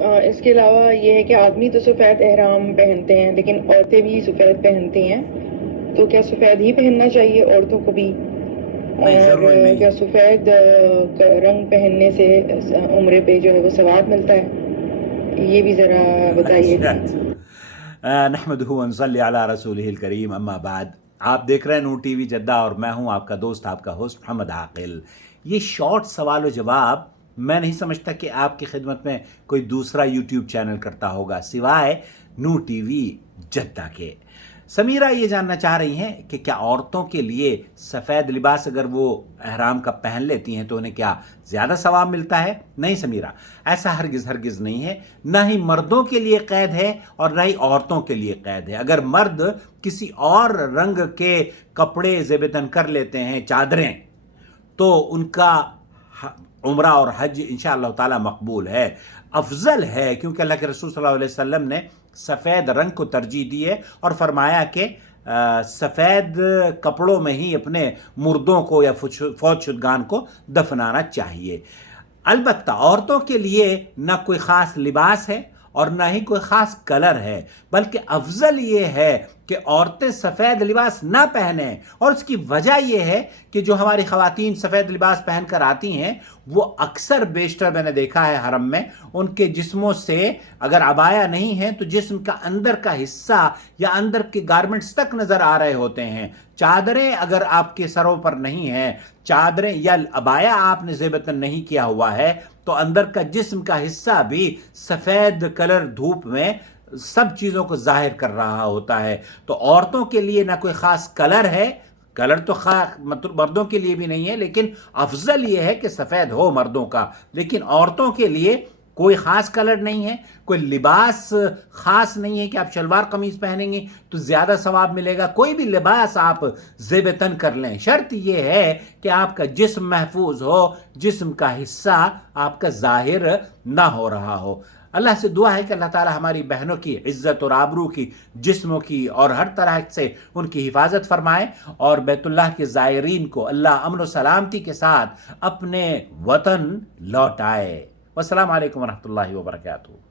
اس کے علاوہ یہ ہے کہ آدمی تو سفید احرام پہنتے ہیں لیکن عورتیں بھی سفید پہنتی ہیں، تو کیا سفید ہی پہننا چاہیے عورتوں کو بھی؟ نہیں، اور ضروری نہیں کیا ہے. سفید رنگ پہننے سے عمرے پہ جو ہے وہ ثواب ملتا ہے؟ یہ بھی ذرا بتائیے اچھا گا. اچھا. نحمدہ ونصلی علی رسولہ الکریم، اما بعد. آپ دیکھ رہے ہیں نور ٹی وی جدہ اور میں ہوں آپ کا دوست، آپ کا ہوسٹ محمد عاقل. یہ شارٹ سوال و جواب میں نہیں سمجھتا کہ آپ کی خدمت میں کوئی دوسرا یوٹیوب چینل کرتا ہوگا سوائے نور ٹی وی جدہ کے. سمیرہ یہ جاننا چاہ رہی ہیں کہ کیا عورتوں کے لیے سفید لباس اگر وہ احرام کا پہن لیتی ہیں تو انہیں کیا زیادہ ثواب ملتا ہے؟ نہیں سمیرہ، ایسا ہرگز نہیں ہے. نہ ہی مردوں کے لیے قید ہے اور نہ ہی عورتوں کے لیے قید ہے. اگر مرد کسی اور رنگ کے کپڑے زیب تن کر لیتے ہیں، چادریں، تو ان کا عمرہ اور حج انشاءاللہ تعالی مقبول ہے. افضل ہے کیونکہ اللہ کے رسول صلی اللہ علیہ وسلم نے سفید رنگ کو ترجیح دی ہے اور فرمایا کہ سفید کپڑوں میں ہی اپنے مردوں کو یا فوت شدگان کو دفنانا چاہیے. البتہ عورتوں کے لیے نہ کوئی خاص لباس ہے اور نہ ہی کوئی خاص کلر ہے، بلکہ افضل یہ ہے کہ عورتیں سفید لباس نہ پہنیں. اور اس کی وجہ یہ ہے کہ جو ہماری خواتین سفید لباس پہن کر آتی ہیں وہ اکثر بیشتر میں نے دیکھا ہے حرم میں ان کے جسموں سے اگر عبایا نہیں ہے تو جسم کا اندر کا حصہ یا اندر کے گارمنٹس تک نظر آ رہے ہوتے ہیں. چادریں اگر آپ کے سروں پر نہیں ہیں، چادریں یا عبایا آپ نے زیب تن نہیں کیا ہوا ہے، تو اندر کا جسم کا حصہ بھی سفید کلر دھوپ میں سب چیزوں کو ظاہر کر رہا ہوتا ہے. تو عورتوں کے لیے نہ کوئی خاص کلر ہے، کلر تو مطلب مردوں کے لیے بھی نہیں ہے، لیکن افضل یہ ہے کہ سفید ہو مردوں کا. لیکن عورتوں کے لیے کوئی خاص کلر نہیں ہے، کوئی لباس خاص نہیں ہے کہ آپ شلوار قمیض پہنیں گے تو زیادہ ثواب ملے گا. کوئی بھی لباس آپ زیب تن کر لیں، شرط یہ ہے کہ آپ کا جسم محفوظ ہو، جسم کا حصہ آپ کا ظاہر نہ ہو رہا ہو. اللہ سے دعا ہے کہ اللہ تعالی ہماری بہنوں کی عزت اور آبرو کی، جسموں کی اور ہر طرح سے ان کی حفاظت فرمائے اور بیت اللہ کے زائرین کو اللہ امن و سلامتی کے ساتھ اپنے وطن لوٹائے. والسلام علیکم ورحمۃ اللہ وبرکاتہ.